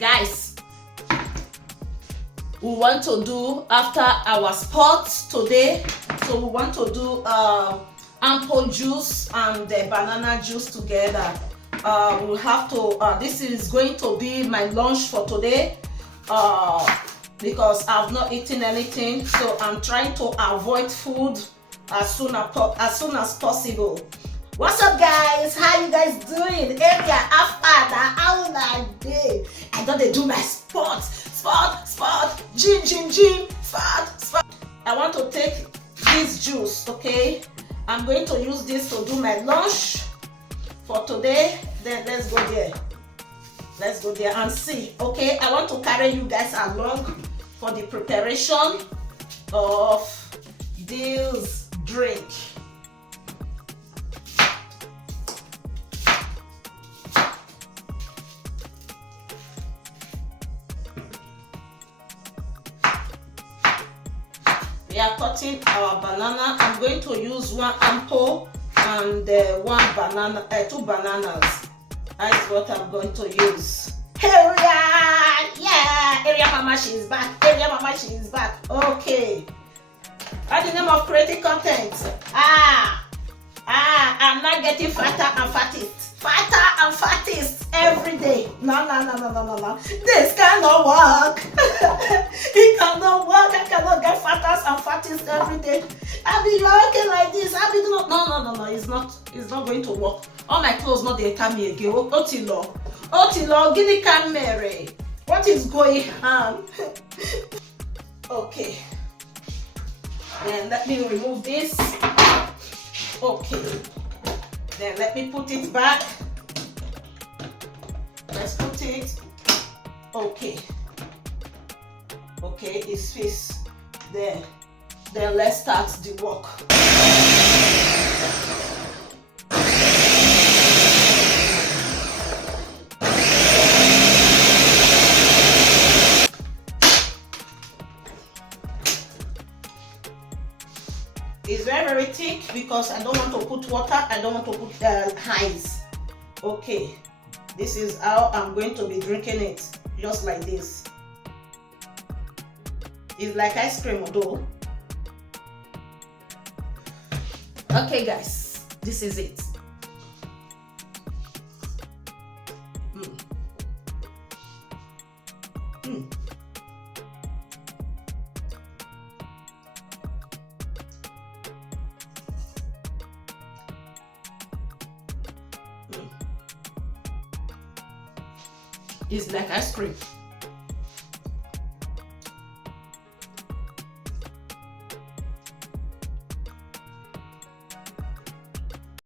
Guys, we want to do after our sports today, so we want to do apple juice and the banana juice together. We'll have to this is going to be my lunch for today, because I've not eaten anything, so I'm trying to avoid food as soon as possible. What's up, guys? How you guys doing? Area after how I day. I don't do my sport, gym, sport. I want to take this juice, okay? I'm going to use this to do my lunch for today. Then let's go there and see, okay? I want to carry you guys along for the preparation of this drink. We are cutting our banana. I'm going to use one apple and two bananas. That is what I'm going to use. Area mama, she is back. Okay. What's the name of creating content? I'm not getting fatter and fattest every day. No. This cannot work. It cannot work. I cannot get fatter and fattest every day. I'll be working like this. I'll be doing no. It's not going to work. All my clothes not they come here again. Otilo, guinea camera. What is going on? Okay. Then let me remove this. Okay. Then let me put it back. Let's put it. Okay, it's fixed. Then let's start the work. It's very thick because I don't want to put water. I don't want to put ice. Okay, this is how I'm going to be drinking it, just like this. It's like ice cream, although. Okay, guys, this is it. It's like ice cream.